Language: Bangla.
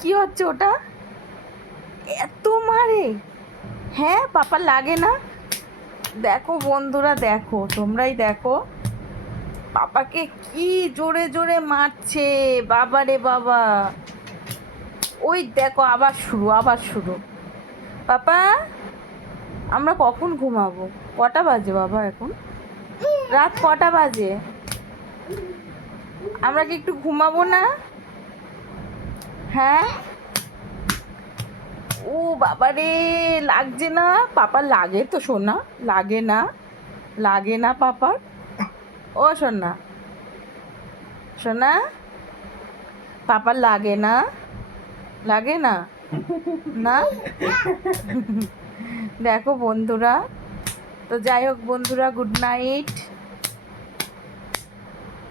কি হচ্ছে ওটা? এত মারে? হ্যাঁ, পাপার লাগে না? দেখো বন্ধুরা, দেখো, তোমরাই দেখো পাপাকে কি জোরে জোরে মারছে। বাবা রে বাবা, ওই দেখো আবার শুরু। পাপা, আমরা কখন ঘুমাবো? কটা বাজে বাবা এখন? রাত কটা বাজে? আমরা কি একটু ঘুমাবো না? হ্যাঁ। ও বাবা রে, লাগছে না? পাপার লাগে তো সোনা, লাগে না? লাগে না পাপার? ও সোনা, সোনা, পাপার লাগে না? লাগে না? না? দেখো বন্ধুরা, তো যাই হোক বন্ধুরা, গুড নাইট।